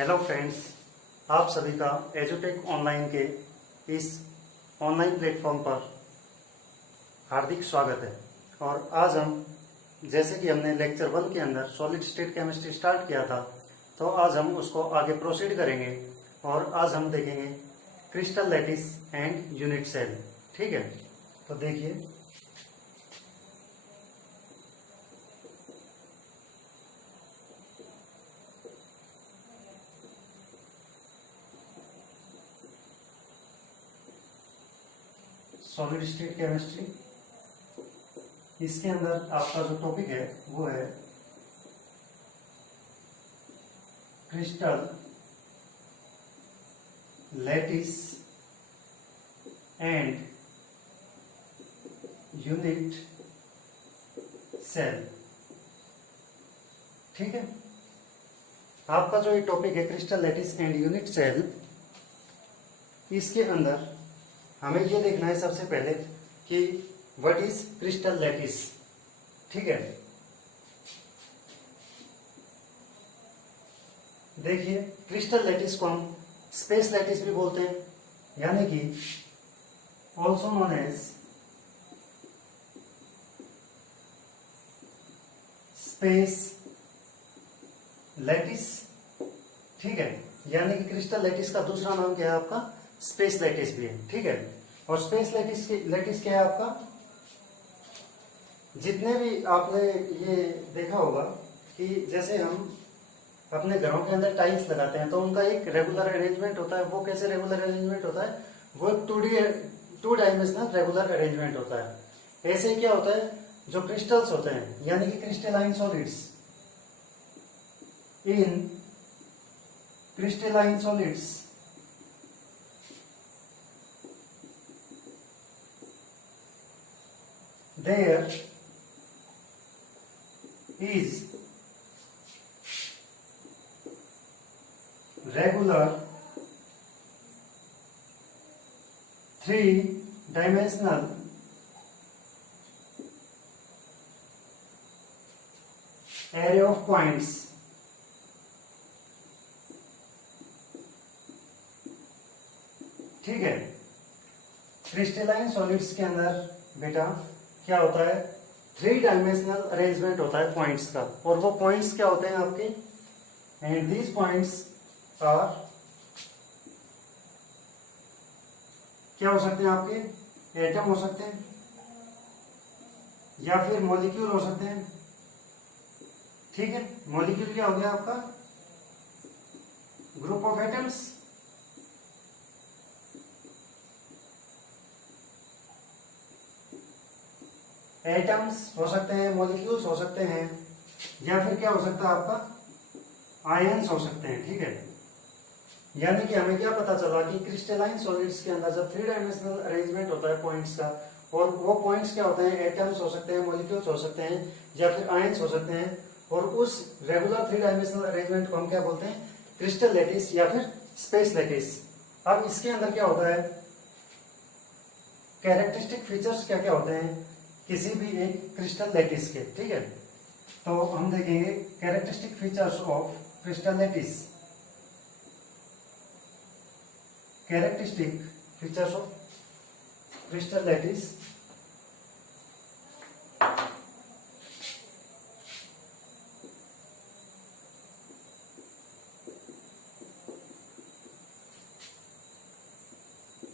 Hello friends, आप सभी का एजुटेक ऑनलाइन के इस ऑनलाइन प्लेटफॉर्म पर हार्दिक स्वागत है। और आज हम, जैसे कि हमने लेक्चर 1 के अंदर सॉलिड स्टेट केमिस्ट्री स्टार्ट किया था, तो आज हम उसको आगे प्रोसीड करेंगे और आज हम देखेंगे crystal lattice and unit cell. ठीक है, तो देखिए सॉलिड स्टेट केमिस्ट्री, इसके अंदर आपका जो टॉपिक है वो है crystal lattice and unit cell. ठीक है, आपका जो ये टॉपिक है crystal lattice and unit cell, इसके अंदर हमें ये देखना है सबसे पहले कि व्हाट इज क्रिस्टल लैटिस। ठीक है, देखिए क्रिस्टल लैटिस को हम स्पेस लैटिस भी बोलते हैं, यानी कि also known as space lattice. ठीक है, यानी कि क्रिस्टल लैटिस का दूसरा नाम क्या है आपका, स्पेस लैटिस भी है। ठीक है, और स्पेस लैटिस क्या है आपका, जितने भी आपने ये देखा होगा कि जैसे हम अपने घरों के अंदर टाइल्स लगाते हैं तो उनका एक रेगुलर अरेंजमेंट होता है। वो कैसे रेगुलर अरेंजमेंट होता है, वो टू डायमेंशनल रेगुलर अरेंजमेंट होता है। ऐसे क्या होता है, जो क्रिस्टल्स होते हैं यानी कि crystalline solids, in crystalline solids there is regular three-dimensional array of points ठीक है, क्रिस्टलाइन सॉलिड्स के अंदर बेटा क्या होता है, 3 डायमेंशनल अरेंजमेंट होता है पॉइंट्स का। और वो पॉइंट्स क्या होते हैं आपके, एंड दीज पॉइंट्स आर, क्या हो सकते हैं आपके, एटम हो सकते हैं या फिर मॉलिक्यूल हो सकते हैं। ठीक है, मॉलिक्यूल क्या हो गया आपका, ग्रुप ऑफ एटम्स। एटम्स हो सकते हैं, मॉलिक्यूल्स हो सकते हैं, या फिर क्या हो सकता है आपका, आयंस हो सकते हैं। ठीक है, यानी कि हमें क्या पता चला कि क्रिस्टलाइन सॉलिड्स के अंदर जब 3 डायमेंशनल अरेंजमेंट होता है पॉइंट्स का, और वो पॉइंट्स क्या होते हैं, एटम्स हो सकते हैं, मॉलिक्यूल्स हो सकते हैं, या फिर आयंस हो सकते हैं। और उस रेगुलर 3 डायमेंशनल अरेंजमेंट को हम क्या बोलते हैं, क्रिस्टल लैटिस या फिर स्पेस लैटिस। अब इसके अंदर क्या होता है, कैरेक्टरिस्टिक फीचर्स क्या क्या होते हैं किसी भी एक क्रिस्टल लैटिस के। ठीक है, तो हम देखेंगे characteristic features of crystal lattice. Characteristic features of crystal lattice,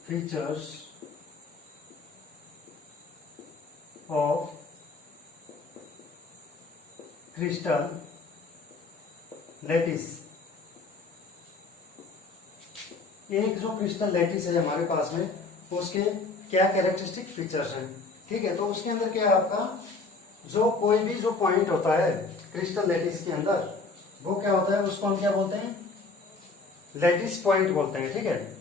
features of crystal lattice. एक जो क्रिस्टल लैटिस है हमारे पास में, उसके क्या कैरेक्टरिस्टिक फीचर्स हैं। ठीक है, तो उसके अंदर क्या है आपका, जो कोई भी जो पॉइंट होता है क्रिस्टल लैटिस के अंदर, वो क्या होता है, उसको हम क्या बोलते हैं, लैटिस पॉइंट बोलते हैं। ठीक है,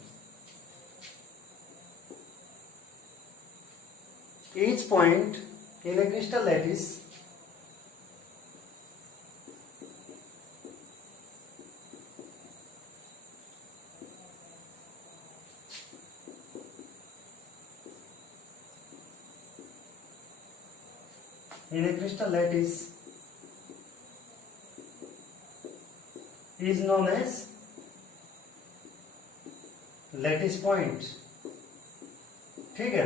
each point in a crystal lattice is known as lattice point, ठीक है।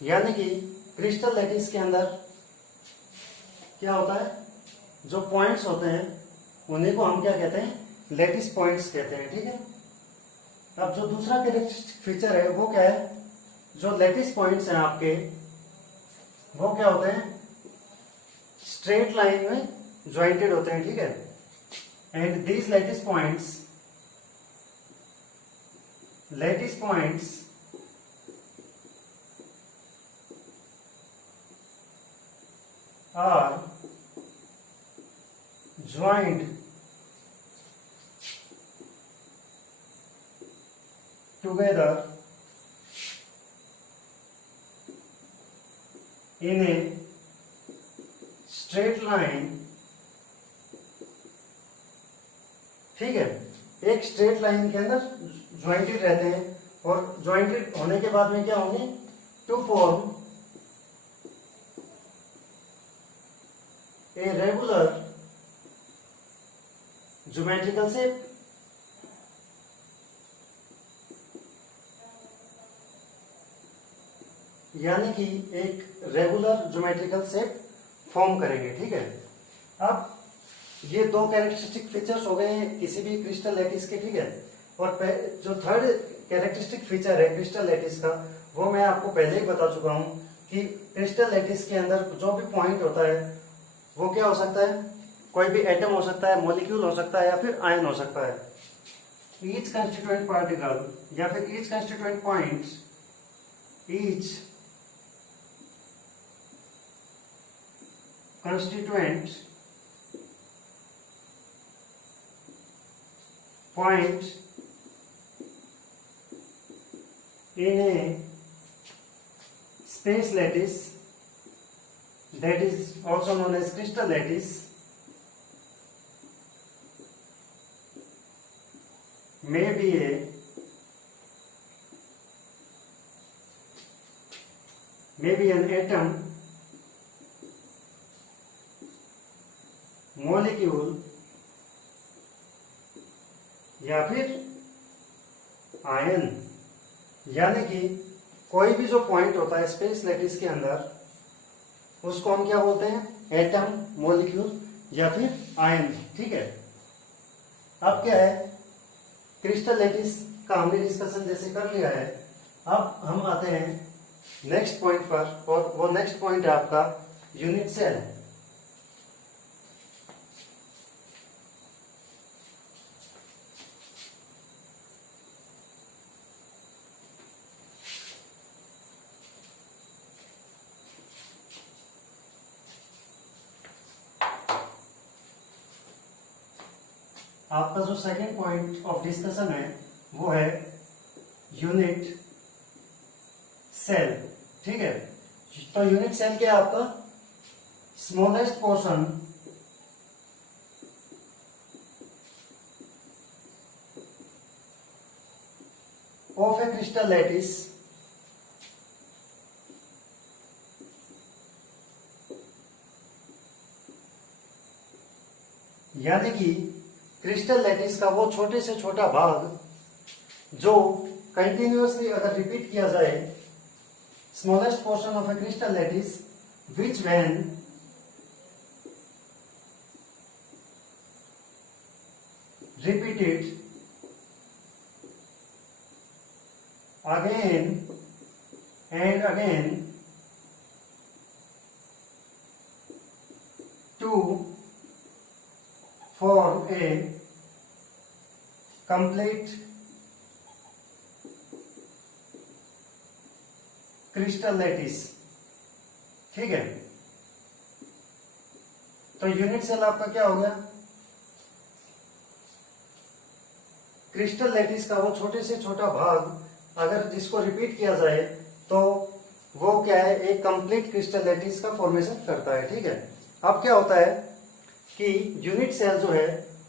यानी कि क्रिस्टल लैटिस के अंदर क्या होता है, जो पॉइंट्स होते हैं उन्हीं को हम क्या कहते हैं, लैटिस पॉइंट्स कहते हैं, ठीक है। अब जो दूसरा कैरेक्टरिस्टिक फीचर है वो क्या है, जो लैटिस पॉइंट्स हैं आपके वो क्या होते हैं, स्ट्रेट लाइन में ज्वाइंटेड होते हैं, ठीक है। And these lattice points are joined together in a straight line, ठीक है। एक स्ट्रेट लाइन के अंदर ज्वाइंटेड रहते हैं और ज्वाइंटेड होने के बाद में क्या होंगे, to form a regular geometrical shape, यानी कि एक रेगुलर ज्योमेट्रिकल शेप फॉर्म करेंगे, ठीक है। अब ये दो कैरेक्टरिस्टिक फीचर्स हो गए किसी भी क्रिस्टल लैटिस के, ठीक है। और जो थर्ड कैरेक्टरिस्टिक फीचर है क्रिस्टल लैटिस का, वो मैं आपको पहले ही बता चुका हूं कि क्रिस्टल लैटिस के अंदर जो भी पॉइंट होता है वो क्या हो सकता है, कोई भी एटम हो सकता है, मॉलिक्यूल हो सकता है या फिर आयन हो सकता है। ईच कंस्टिट्यूएंट पार्टिकल या फिर each constituent point, each constituent point in a space lattice, that is also known as crystal lattice, may be an atom, molecule या फिर आयन। यानी कि कोई भी जो पॉइंट होता है स्पेस लैटिस के अंदर उसको हम क्या बोलते हैं, एटम, मॉलिक्यूल या फिर आयन, ठीक है। अब क्या है, क्रिस्टल लैटिस का हमने डिस्कशन जैसे कर लिया है। अब हम आते हैं नेक्स्ट पॉइंट पर, और वो नेक्स्ट पॉइंट है आपका यूनिट सेल। आपका जो सेकंड पॉइंट ऑफ डिस्कशन है वो है यूनिट सेल, ठीक है। तो यूनिट सेल क्या है आपका, smallest portion of a crystal lattice यानी कि क्रिस्टल लैटिस का वो छोटे से छोटा भाग जो कंटिन्यूअसली अगर रिपीट किया जाए, smallest portion of a crystal lattice which when repeated again and again to form a complete crystal lattice, ठीक है। तो यूनिट सेल आपका क्या हो गया, क्रिस्टल लैटिस का वो छोटे से छोटा भाग अगर जिसको रिपीट किया जाए तो वो क्या है, एक कंप्लीट क्रिस्टल लैटिस का फॉर्मेशन करता है, ठीक है। अब क्या होता है कि यूनिट सेल जो है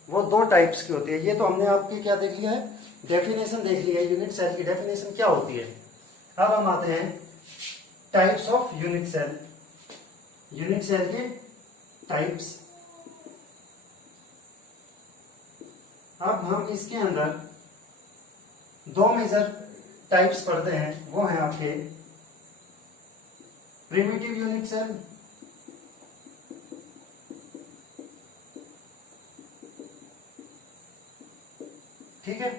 वो दो टाइप्स की होती है। ये तो हमने आपकी क्या देख लिया है, डेफिनेशन देख लिया है, यूनिट सेल की डेफिनेशन क्या होती है। अब हम आते हैं types of unit cell, unit cell के टाइप्स। अब हम इसके अंदर दो मेजर टाइप्स पढ़ते हैं, वो हैं आपके प्रिमिटिव यूनिट सेल ठीक है,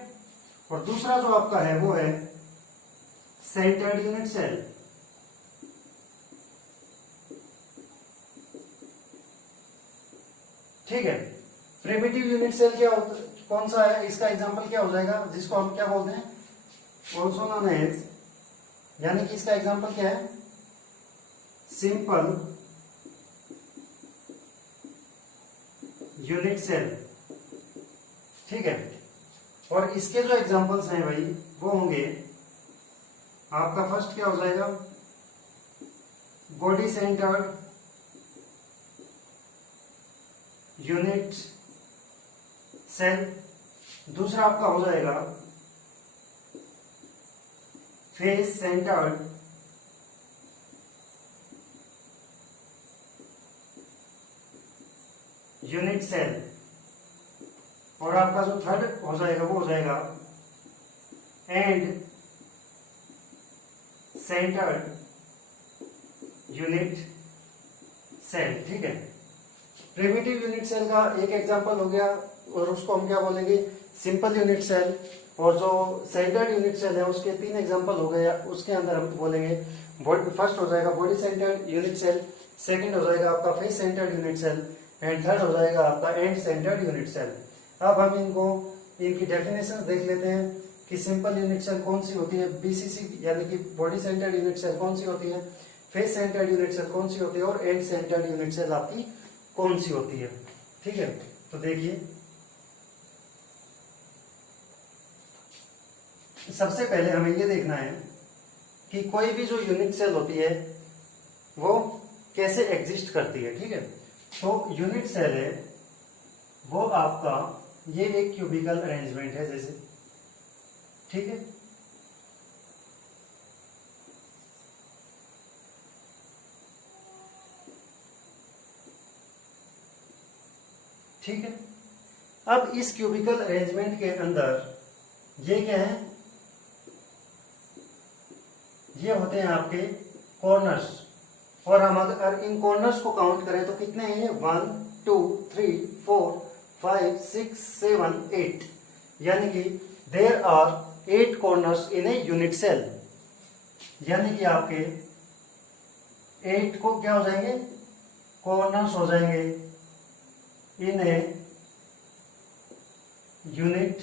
और दूसरा जो आपका है वो है सेंटर्ड यूनिट सेल। ठीक है, प्रिमिटिव यूनिट सेल क्या होता, कौन सा है, इसका एग्जांपल क्या हो जाएगा, जिसको हम क्या बोलते हैं, ऑल्सो नोन एज, यानी कि इसका एग्जांपल क्या है, सिंपल यूनिट सेल। ठीक है, और इसके जो एग्जांपल्स हैं भाई वो होंगे, आपका फर्स्ट क्या हो जाएगा, बॉडी सेंटर्ड यूनिट सेल। दूसरा आपका हो जाएगा फेस सेंटर्ड यूनिट सेल, और आपका जो थर्ड हो जाएगा वो हो जाएगा एंड सेंटर्ड यूनिट सेल। ठीक है, प्रिमिटिव यूनिट सेल का एक एग्जांपल हो गया, और उसको हम क्या बोलेंगे, सिंपल यूनिट सेल, और जो सेंटर्ड यूनिट सेल है उसके तीन एग्जांपल हो गए, उसके अंदर हम बोलेंगे फर्स्ट हो जाएगा body centred unit cell, second हो जाएगा आपका face centred unit cell, and third हो जाएगा आपका एंड सेंटर्ड यूनिट सेल। अब हम इनकी डेफिनेशंस देख लेते हैं कि सिंपल यूनिट सेल कौन सी होती है, बीसीसी यानी कि बॉडी सेंटर्ड यूनिट सेल कौन सी होती है, फेस सेंटर्ड यूनिट सेल कौन सी होती है, और एंड सेंटर्ड यूनिट सेल आपकी कौन सी होती है। ठीक है, तो देखिए सबसे पहले हमें ये देखना है कि कोई भी जो यूनिट सेल होती है वो कैसे एग्जिस्ट करती है। ठीक है, तो यूनिट सेल है वो आपका ये एक क्यूबिकल अरेंजमेंट है जैसे। ठीक है, ठीक है, अब इस क्यूबिकल अरेंजमेंट के अंदर ये क्या है, ये होते हैं आपके कॉर्नर्स, और हम अगर इन कॉर्नर्स को काउंट करें तो कितने हैं, 1 2 3 4 5 6 7 8, यानी कि there are 8 corners in a unit cell, यानी कि आपके 8 को क्या हो जाएंगे, कॉर्नर्स हो जाएंगे इन ए यूनिट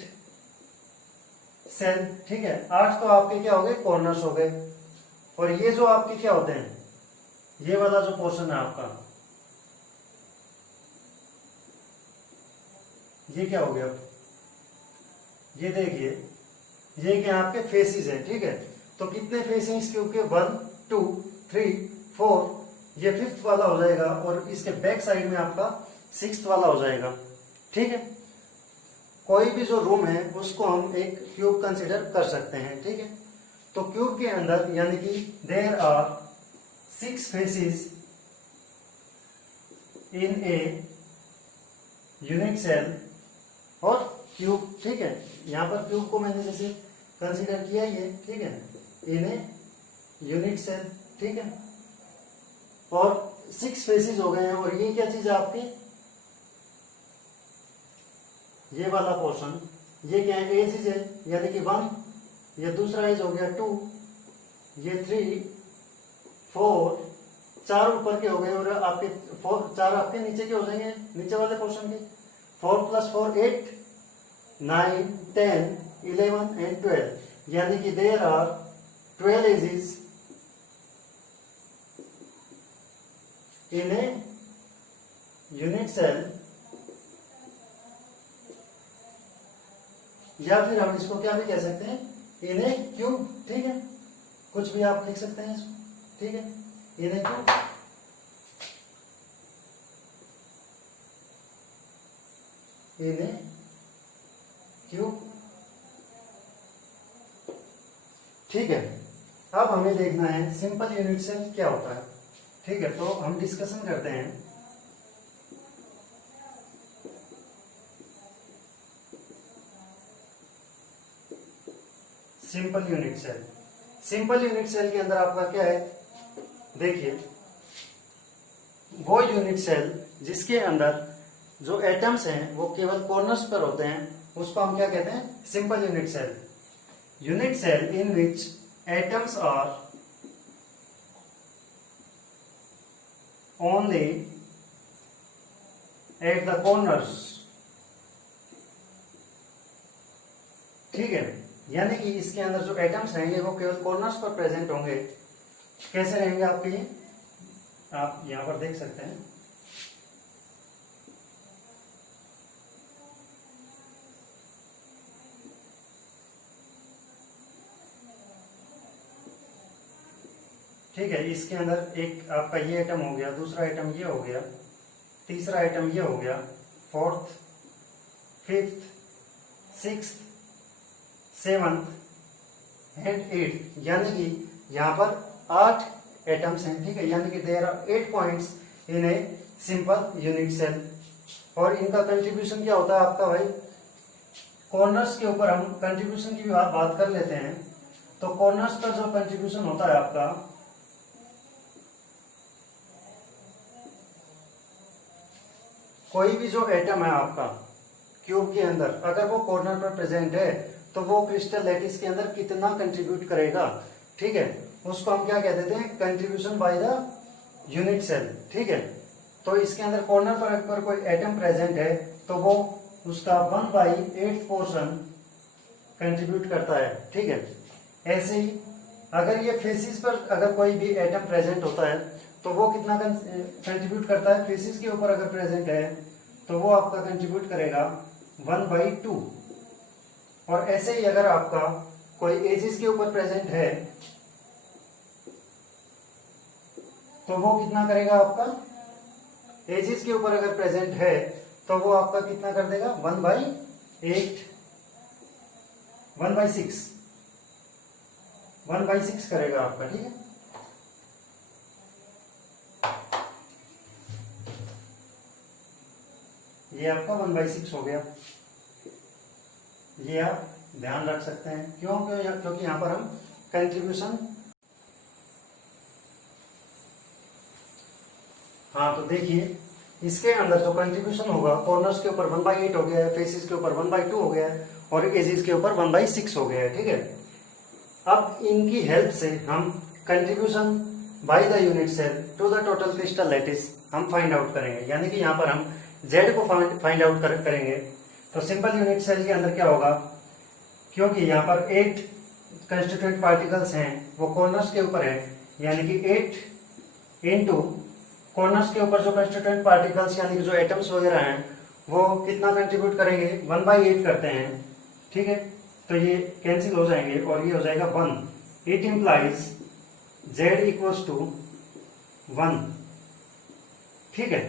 सेल। ठीक है, 8 तो आपके क्या हो गए, कॉर्नर्स हो गए, और ये जो आपके क्या होते हैं, ये वाला जो पोर्शन है आपका, ये क्या हो गया, ये देखिए ये क्या आपके फेसेस है। ठीक है, तो कितने फेस हैं इसके ऊपर, 1 2 3 4, ये 5th वाला हो जाएगा, और इसके बैक साइड में आपका 6th वाला हो जाएगा। ठीक है, कोई भी जो रूम है उसको हम एक क्यूब कंसीडर कर सकते हैं। ठीक है, तो क्यूब के अंदर यानी कि there are 6 faces in a unit cell और क्यूब। ठीक है, यहां पर क्यूब को मैंने जैसे कंसीडर किया ये, ठीक है, इन ए यूनिट सेल। ठीक है, और 6 फेसेस हो गए हैं, और ये क्या चीज है आपकी, ये वाला पोर्शन, ये क्या है, एज है, यानी कि 1, ये दूसरा एज हो गया 2, ये 3 4, 4 ऊपर के हो गए, और आपके 4 आपके नीचे के हो जाएंगे, नीचे वाले पोर्शन के, 4 + 4 8 9 10 11 एंड 12, यानी कि there are 12 edges in a unit cell, या फिर हम इसको क्या भी कह सकते हैं, इन ए क्यूब। ठीक है, कुछ भी आप लिख सकते हैं इसको। ठीक है, इन ए क्यूब, इन ए क्यूब। ठीक है, अब हमें देखना है सिंपल यूनिट सेल क्या होता है। ठीक है, तो हम डिस्कशन करते हैं। Simple unit cell. Simple unit cell के अंदर आपका क्या है, देखिए वो यूनिट सेल जिसके अंदर जो एटम्स हैं वो केवल कॉर्नर्स पर होते हैं, उसको हम क्या कहते हैं, simple unit cell. Unit cell in which atoms are only at the corners, ठीक है। यानी कि इसके अंदर जो एटम्स रहेंगे वो केवल कॉर्नर्स पर प्रेजेंट होंगे। कैसे रहेंगे आपके ये, आप यहां पर देख सकते हैं। ठीक है, इसके अंदर एक आपका ये एटम हो गया, दूसरा एटम ये हो गया, तीसरा आइटम ये हो गया, fourth, fifth, sixth, seventh and eighth, यानी कि यहाँ पर 8 एटम्स हैं, ठीक है। यानी कि there are 8 points in a simple unit cell. और इनका कंट्रीब्यूशन क्या होता है आपका भाई, कॉर्नर्स के ऊपर हम कंट्रीब्यूशन की भी बात कर लेते हैं। तो कॉर्नर्स पर जो कंट्रीब्यूशन होता है आपका, कोई भी जो एटम है आपका क्यूब के अंदर, अगर वो कॉर्नर पर प्रेजेंट है तो वो क्रिस्टल लैटिस के अंदर कितना कंट्रीब्यूट करेगा, ठीक है, उसको हम क्या कह देते हैं, contribution by the unit cell, ठीक है। तो इसके अंदर कॉर्नर पर अगर कोई एटम प्रेजेंट है तो वो उसका 1/8 पोर्शन कंट्रीब्यूट करता है, ठीक है। ऐसे ही अगर ये फेसिस पर अगर कोई भी एटम प्रेजेंट होता है तो वो कितना कंट्रीब्यूट करता है, फेसिस के ऊपर अगर प्रेजेंट है तो वो आपका कंट्रीब्यूट करेगा 1/2। और ऐसे ही अगर आपका कोई एजिस के ऊपर प्रेजेंट है तो वो कितना करेगा, आपका एजिस के ऊपर अगर प्रेजेंट है तो वो आपका कितना कर देगा, 1/8, 1/6 करेगा आपका, ठीक है। ये आपका 1/6 हो गया। ये आप ध्यान रख सकते हैं, क्योंकि यहां पर हम कंट्रीब्यूशन, हाँ तो देखिए इसके अंदर जो कंट्रीब्यूशन होगा, कॉर्नर्स के ऊपर 1/8 हो गया है, फेसिस के ऊपर 1/2 हो गया है और एजिस के ऊपर 1/6 हो गया है, ठीक है। अब इनकी हेल्प से हम contribution by the unit cell to the total crystal lattice हम फाइंड आउट करेंगे। यानी कि यहाँ पर हम जेड को फाइंड आउट करेंगे। तो सिंपल यूनिट सेल के अंदर क्या होगा, क्योंकि यहाँ पर 8 कंस्टिट्यूएंट पार्टिकल्स हैं वो कॉर्नर्स के ऊपर है, यानी कि 8 इंटू कॉर्नर्स के ऊपर जो कंस्टिट्यूएंट पार्टिकल्स यानी कि जो एटम्स वगैरह हैं वो कितना कंट्रीब्यूट करेंगे, 1/8 करते हैं, ठीक है। तो ये कैंसिल हो जाएंगे और ये हो जाएगा 1। It implies z equals to 1, ठीक है।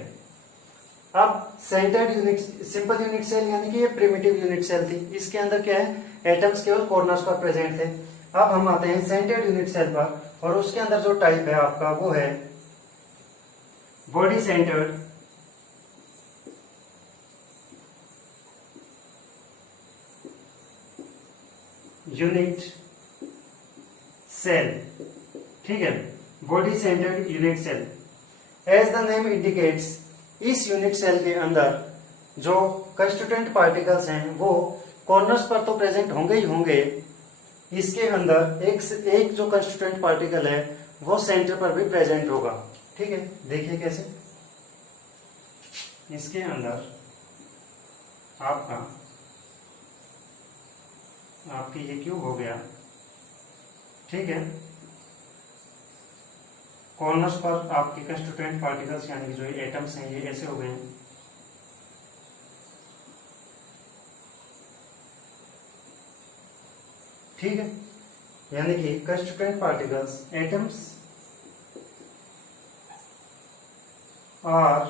अब centred unit, simple unit cell यानी कि ये प्रिमिटिव यूनिट सेल थी, इसके अंदर क्या है, एटम्स केवल कॉर्नर्स पर प्रेजेंट थे। अब हम आते हैं सेंटर्ड यूनिट सेल पर, और उसके अंदर जो टाइप है आपका वो है बॉडी सेंटर्ड यूनिट सेल, ठीक है, body centred unit cell. As the name indicates, इस यूनिट सेल के अंदर जो कंस्टिट्यूएंट पार्टिकल्स हैं वो कॉर्नर्स पर तो प्रेजेंट होंगे ही होंगे, इसके अंदर एक जो कंस्टिट्यूएंट पार्टिकल है वो सेंटर पर भी प्रेजेंट होगा, ठीक है। देखिए कैसे, इसके अंदर आपकी ये क्यूब हो गया, ठीक है। कॉर्नर्स पर आपके कंस्टिट्यूएंट पार्टिकल्स यानी कि जो एटम्स हैं ये ऐसे हो गए हैं, ठीक है। यानी कि constituent particles atoms are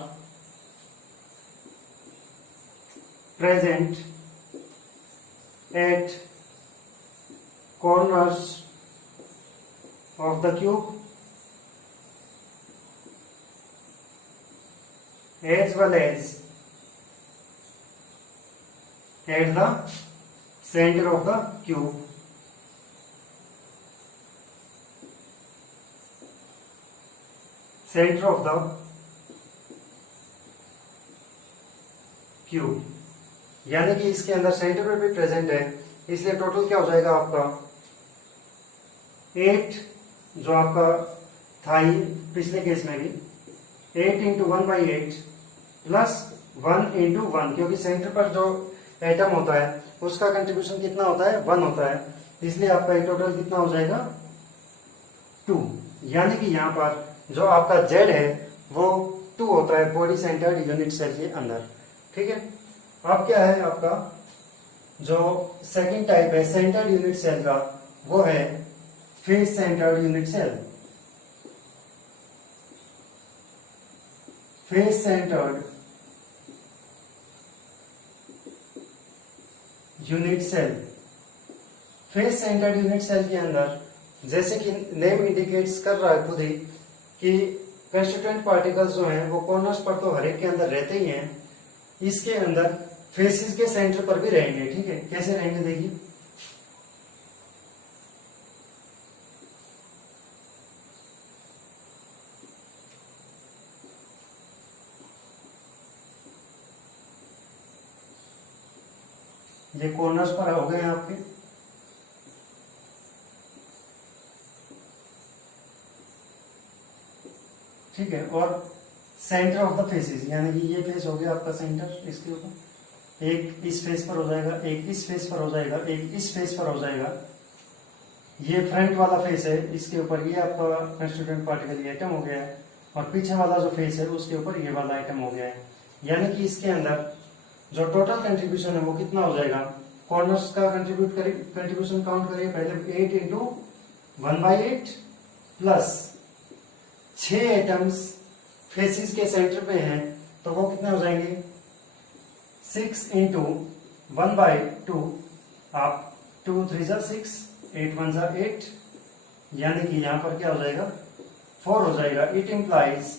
present at corners of the cube as well as at the center of the cube, centre of the cube, यानी कि इसके अंदर सेंटर पे भी प्रेजेंट है, इसलिए टोटल क्या हो जाएगा आपका 8, जो आपका था ही पिछले केस में भी 8 इंटू 1/8 प्लस 1 इंटू 1, क्योंकि सेंटर पर जो एटम होता है उसका कंट्रीब्यूशन कितना होता है 1 होता है, इसलिए आपका टोटल कितना हो जाएगा 2, यानी कि यहाँ पर जो आपका Z है वो 2 होता है बॉडी सेंटर्ड यूनिट सेल के अंदर। ठीक है, अब क्या है आपका जो सेकंड टाइप है सेंटर्ड यूनिट सेल का, वो है face centred unit cell. Face centred unit cell, face centred unit cell के अंदर जैसे कि नेम इंडिकेट्स कर रहा है खुद ही कि कंस्टिट्यूएंट पार्टिकल्स जो हैं वो कॉर्नर्स पर तो हर एक के अंदर रहते ही हैं, इसके अंदर फेसिस के सेंटर पर भी रहेंगे। ठीक है, कैसे रहेंगे देखिए, ये कॉर्नर्स पर हो गए आपके, ठीक है, और सेंटर ऑफ द फेसेस, यानी कि ये फेस हो गया आपका सेंटर, इसके ऊपर एक इस फेस पर हो जाएगा, एक इस फेस पर हो जाएगा, एक इस फेस पर हो जाएगा, ये फ्रंट वाला फेस है, इसके ऊपर ये आपका कंस्टिट्यूएंट पार्टिकल ये एटम हो गया है, और पीछे वाला जो फेस है उसके ऊपर ये वाला एटम हो गया है, यानी कि इसके अंदर जो टोटल कंट्रीब्यूशन है वो कितना हो जाएगा, कॉर्नर्स का कंट्रीब्यूशन काउंट करिए पहले, 8 इंटू 1/8 प्लस 6 एटम्स फेसिस के सेंटर पे हैं, तो वो कितने हो जाएंगे 6 इंटू 1/2, आप 2 3 जा 6, 8 1 जा 8, यानी कि यहां पर क्या हो जाएगा 4 हो जाएगा। It implies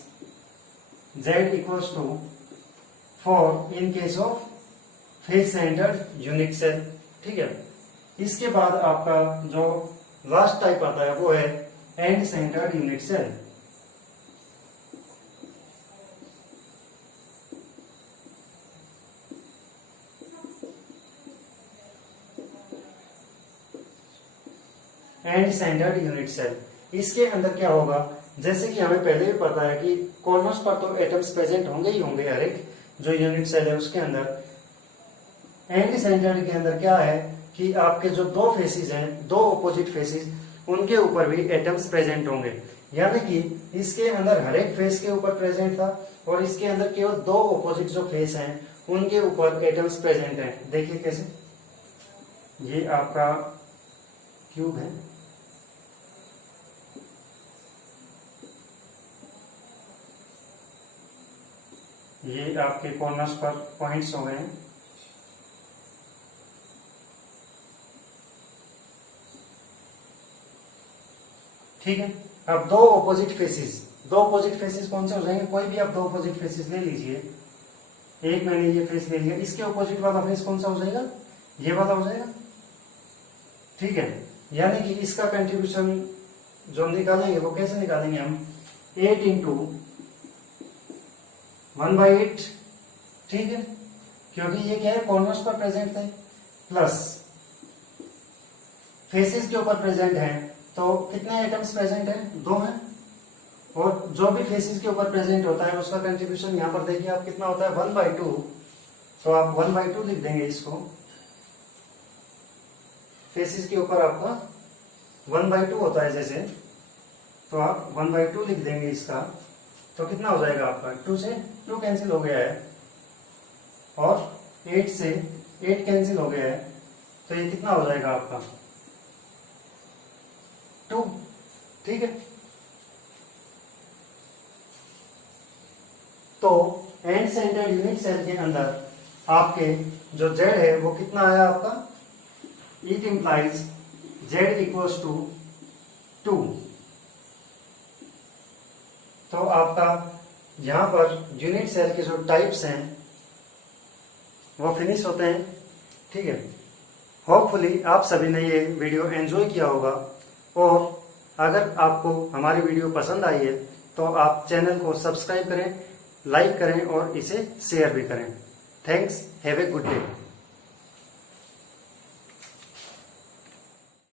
Z equals to 4 in case of face centred unit cell. ठीक है, इसके बाद आपका जो लास्ट टाइप आता है वो है end centred unit cell. End centred unit cell, इसके अंदर क्या होगा, जैसे कि हमें पहले भी पता है कि कॉर्नर्स पर तो एटम्स प्रेजेंट होंगे ही होंगे हर एक जो यूनिट सेल है उसके अंदर। एंड सेंटर्ड के अंदर क्या है कि आपके जो दो फेसिस हैं, दो ऑपोजिट फेसिस, उनके ऊपर भी एटम्स प्रेजेंट होंगे, यानी कि इसके अंदर हर एक फेस के ऊपर प्रेजेंट था और इसके अंदर केवल दो ऑपोजिट जो फेस हैं उनके ऊपर एटम्स प्रेजेंट हैं। देखिए कैसे, ये आपका क्यूब है, ये आपके कॉर्नर्स पर पॉइंट्स हो गए हैं, ठीक है। अब दो ऑपोजिट फेसिस कौन से हो जाएंगे, कोई भी आप दो ऑपोजिट फेसिस ले लीजिए, एक मैंने ये फेस ले लिया, इसके ऑपोजिट वाला फेस कौन सा हो जाएगा, ये वाला हो जाएगा। ठीक है, यानी कि इसका कंट्रीब्यूशन जो हम निकालेंगे वो कैसे निकालेंगे हम, 8 इंटू 1/8, ठीक है, क्योंकि ये क्या है कॉर्नर्स पर प्रेजेंट है, प्लस फेसेस के ऊपर प्रेजेंट है, तो कितने एटम्स प्रेजेंट हैं, 2 हैं, और जो भी फेसेस के ऊपर प्रेजेंट होता है उसका कंट्रीब्यूशन यहाँ पर देखिए आप कितना होता है 1/2, तो आप 1/2 लिख देंगे इसको, फेसेस के ऊपर आपका 1/2 होता है जैसे, तो आप 1/2 लिख देंगे इसका, तो कितना हो जाएगा आपका, 2 से 2 कैंसिल हो गया है और 8 से 8 कैंसिल हो गया है, तो ये कितना हो जाएगा आपका 2, ठीक है। तो एंड सेंटर्ड यूनिट सेल के अंदर आपके जो Z है वो कितना आया आपका, it implies Z equals to 2। तो आपका यहां पर यूनिट सेल के जो टाइप्स हैं वो फिनिश होते हैं, ठीक है। होपफुली आप सभी ने ये वीडियो एंजॉय किया होगा, और अगर आपको हमारी वीडियो पसंद आई है तो आप चैनल को सब्सक्राइब करें, लाइक करें और इसे शेयर भी करें। Thanks, have a good day.